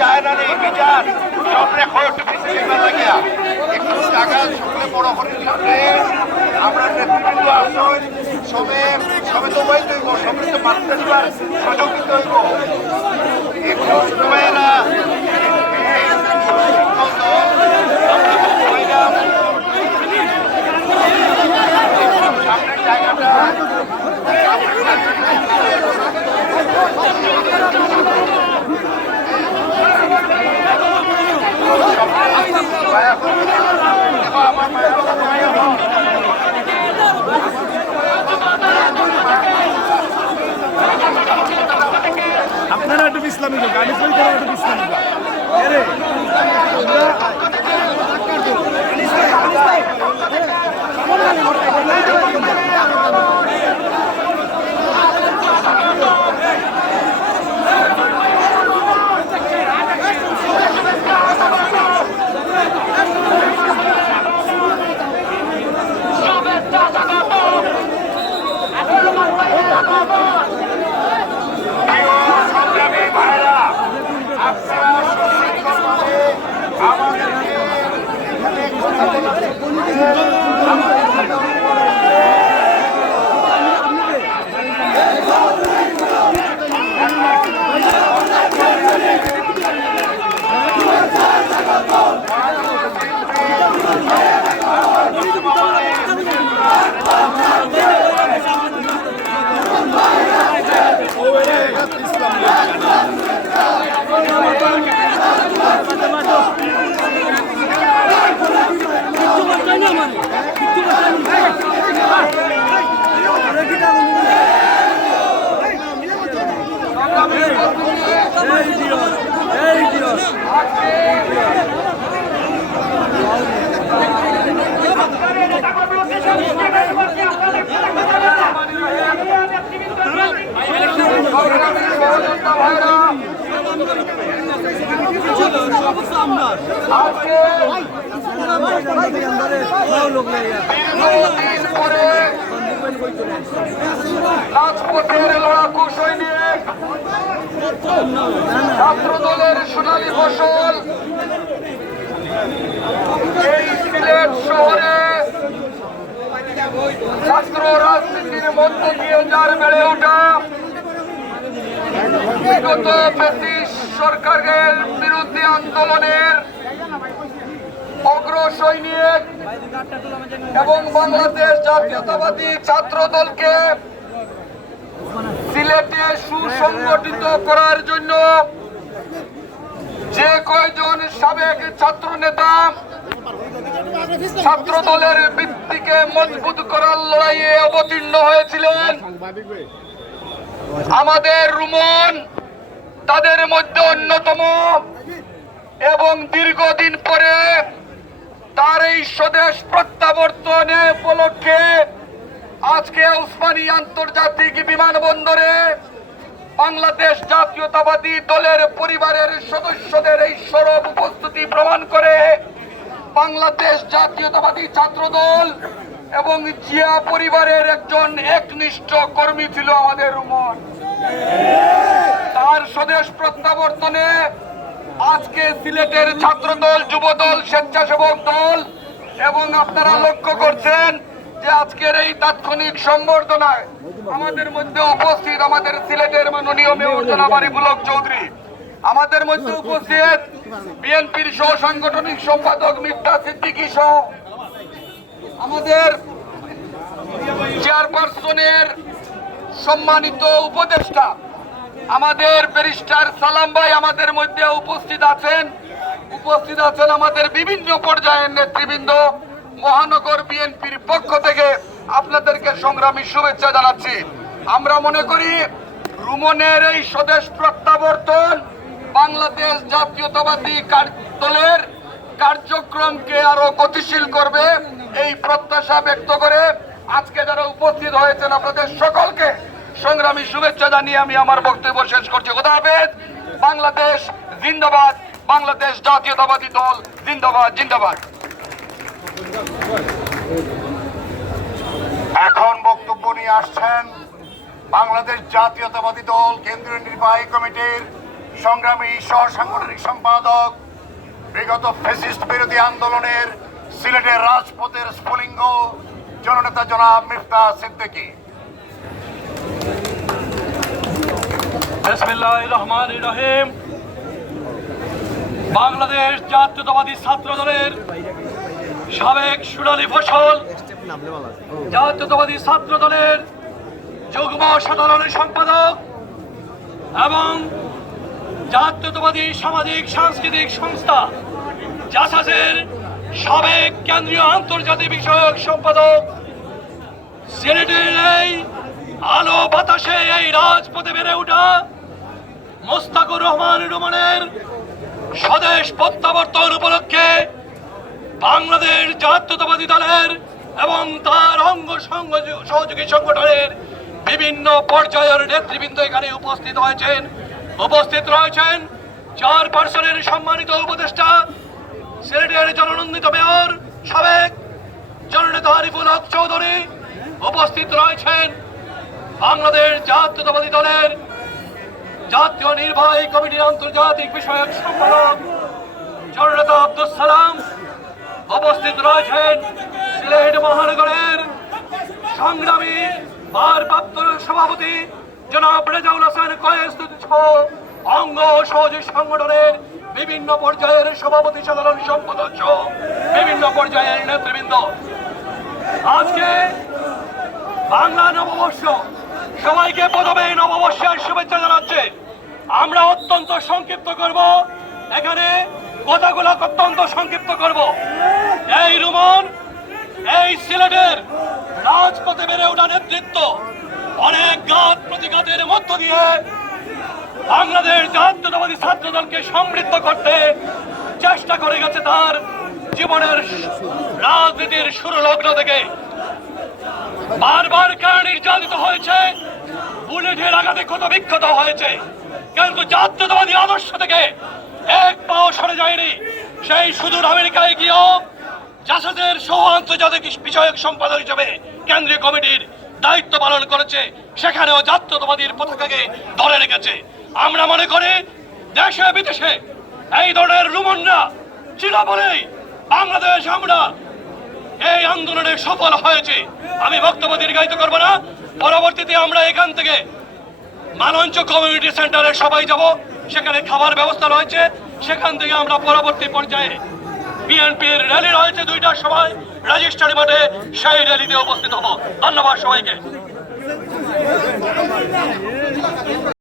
যায় না রে বিচার সবরে কোর্ট ফিসিবার লাগিয়া একটু টাকা সকলে বড় করে দিলে আমরা নেতৃত্ব আসন সবে সবে তো বই দইব সবে তো মাত্রা দিবার সুযোগ দিতে হইব একটু সময়েরা সামনের জায়গাটা আপনারা একটু ইসলামী লোক আমি কই তারা একটু ইসলামী লোক রাজপথের লড়াকু সৈনিক ছাত্র দলের সোনালী ফসল এই সিলেট শহরে ছাত্র রাজনীতির মধ্য দিয়ে যার বেড়ে ওঠা বিগত ব্রিটিশ সরকারের বিরুদ্ধে আন্দোলনের অগ্র সৈনিক এবং বাংলাদেশ জাতীয়তাবাদী ছাত্র দলকে সিলেটে সুসংগঠিত করার জন্য যে কয়জন সাবেক ছাত্র নেতা ছাত্র দলের ভিত্তিকে মজবুত করার লড়াইয়ে অবতীর্ণ হয়েছিলেন আমাদের রুমন তাদের মধ্যে অন্যতম এবং দীর্ঘদিন পরে তার এই স্বদেশ প্রত্যাবর্তনে উপলক্ষে আজকে উসমানী আন্তর্জাতিক বিমানবন্দরে বাংলাদেশ জাতীয়তাবাদী দলের পরিবারের সদস্যদের এই সরব উপস্থিতি প্রমাণ করে বাংলাদেশ জাতীয়তাবাদী ছাত্র দল এবং জিয়া পরিবারের একজন একনিষ্ঠ কর্মী ছিল আমাদের রুমন। তার স্বদেশ প্রত্যাবর্তনে আজকে সিলেটের ছাত্র দল, যুব দল, স্বেচ্ছাসেবক দল এবং আপনারা লক্ষ্য করছেন যে আজকের এই তাৎক্ষণিক সম্বর্ধনায় আমাদের মধ্যে উপস্থিত আমাদের সিলেটের মাননীয় মেয়র জনাব আরিফুল হক চৌধুরী, আমাদের মধ্যে উপস্থিত বিএনপির সহ সাংগঠনিক সম্পাদক মিফতা সিদ্দিকী সহ আমাদের চেয়ারপারসনের সম্মানিত উপদেষ্টা আমাদের ব্যারিস্টার সালাম ভাই আমাদের মধ্যে উপস্থিত আছেন আমাদের বিভিন্ন পর্যায়ের নেতৃবৃন্দ। মহানগর বিএনপির পক্ষ থেকে আপনাদেরকে সংগ্রামী শুভেচ্ছা জানাচ্ছি। আমরা মনে করি রুমনের এই স্বদেশ প্রত্যাবর্তন বাংলাদেশ জাতীয়তাবাদী দলের কার্যক্রমকে আরো গতিশীল করবে, এই প্রত্যাশা ব্যক্ত করে আজকে যারা উপস্থিত হয়েছেন আপনাদের সকলকে সংগ্রামী শুভেচ্ছা জানিয়ে আমি আমার বক্তব্য শেষ করছি। খোদা হাফেজ। বাংলাদেশ জিন্দাবাদ, বাংলাদেশ জাতীয়তাবাদী দল জিন্দাবাদ জিন্দাবাদ। এখন বক্তব্য নিয়ে আসছেন বাংলাদেশ জাতীয়তাবাদী দল কেন্দ্রীয় নির্বাহী কমিটির সংগ্রামী সহ সাংগঠনিক সম্পাদক, বিগত ফ্যাসিস্ট বিরোধী আন্দোলনের সিলেটের রাজপথের স্ফুলিঙ্গ জননেতা জনাব মিফতাহ সিদ্দিকী। বিসমিল্লাহির রহমানির রহিম। বাংলাদেশ জাতীয়তাবাদী ছাত্র দলের সাবেক সোনালী ফসল, জাতীয়তাবাদী ছাত্র দলের যুগ্ম সাধারণ সম্পাদক এবং জাতীয়তাবাদী সামাজিক সাংস্কৃতিক সংস্থা জাসাসের সাবেক কেন্দ্রীয় আন্তর্জাতিক বিষয়ক সম্পাদক, সিলেটের এই আলো বাতাসে এই রাজপথে বেড়ে ওঠা মোস্তাকুর রহমান রুমনের স্বদেশ প্রত্যাবর্তন উপলক্ষে বাংলাদেশ জাতীয়তাবাদী দলের এবং তার অঙ্গ সহযোগী সংগঠনের বিভিন্ন পর্যায়ের নেতৃবৃন্দ এখানে উপস্থিত রয়েছেন চেয়ারপারসনের সম্মানিত উপদেষ্টা, সিলেটের জননন্দিত মেয়র সাবেক জননেতা আরিফুল হক চৌধুরী, উপস্থিত রয়েছেন বাংলাদেশ জাতীয়তাবাদী দলের জাতীয় নির্বাহী কমিটির আন্তর্জাতিক বিষয়ক সম্পাদক জননেতা আব্দুল সালাম, উপস্থিত রয়েছেন সিলেট মহানগরের সংগ্রামী ভারপ্রাপ্ত সভাপতি জনাব রেজাউল হাসান কয়েস সহ অঙ্গ সহযোগী সংগঠনের বিভিন্ন পর্যায়ের সভাপতি, সাধারণ সম্পাদক সহ বিভিন্ন পর্যায়ের নেতৃবৃন্দ। আজকে বাংলা নববর্ষ, সবাইকে প্রথমে নববর্ষের শুভেচ্ছা জানাচ্ছে। আমরা অত্যন্ত সংক্ষিপ্ত করব, এখানে কথাগুলো অত্যন্ত সংক্ষিপ্ত করব। এই রুমন, এই সিলেটের রাজপথে বেড়ে ওঠা নেতৃত্ব অনেক ঘাত প্রতিঘাতের মধ্য দিয়ে বাংলাদেশ জাতীয়তাবাদী ছাত্র দলকে সমৃদ্ধ করতে চেষ্টা করে গেছে। তার জীবনের রাজনীতির শুরু লগ্ন থেকে বারবার কারণ নির্যাতিত হয়েছে, বুলেটের আঘাতে ক্ষত বিক্ষত হয়েছে, কিন্তু জাতীয়তাবাদী আদর্শ থেকে এক পাও সরে যায়নি। সেই সুদূর আমেরিকায় গিয়েও জাসাসের সহ আন্তর্জাতিক বিষয়ক সম্পাদক হিসেবে কেন্দ্রীয় কমিটির দায়িত্ব পালন করেছে, সেখানেও জাতীয়তাবাদীর পতাকাকে ধরে রেখেছে। আমরা মনে করি দেশে বিদেশে এই ধরনের রুমনরা ছিল বলেই বাংলাদেশ আমরা এই আন্দোলনে সফল হয়েছে। আমি বক্তব্য দীর্ঘায়িত করবো না, পরবর্তীতে আমরা এখান থেকে মালঞ্চ কমিউনিটি সেন্টারে সবাই যাব, সেখানে খাবার ব্যবস্থা রয়েছে, সেখান থেকে আমরা পরবর্তী পর্যায়ে বিএনপির র্যালি রয়েছে 2টার সময় রেজিস্ট্রারি মাঠে, সেই র্যালিতে উপস্থিত হব। ধন্যবাদ সবাইকে।